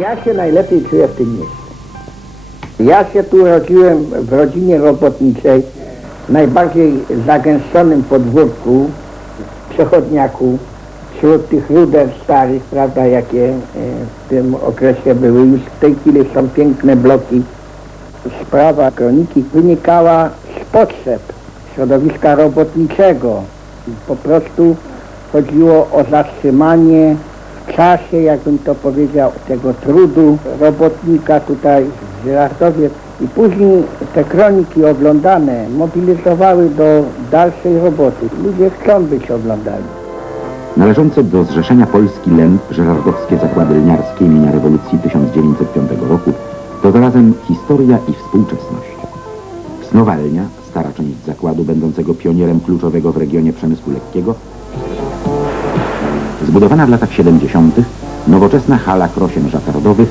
Ja się najlepiej czuję w tym mieście. Ja się tu urodziłem w rodzinie robotniczej, najbardziej zagęszczonym podwórku, przechodniaku, wśród tych ruder starych, prawda, jakie e, w tym okresie były. Już w tej chwili są piękne bloki. Sprawa kroniki wynikała z potrzeb środowiska robotniczego. Po prostu chodziło o zatrzymanie czasie, jakbym to powiedział, tego trudu robotnika tutaj w Żyrardowie. I później te kroniki oglądane mobilizowały do dalszej roboty. Ludzie chcą być oglądani. Należące do Zrzeszenia Polski LEN Żerardowskie Zakłady Lniarskie imienia rewolucji 1905 roku to zarazem historia i współczesność. Snowalnia, stara część zakładu będącego pionierem kluczowego w regionie przemysłu lekkiego, zbudowana w latach 70., nowoczesna hala krosien żatardowych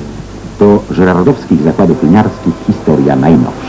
to żerardowskich zakładów lniarskich historia najnowsza.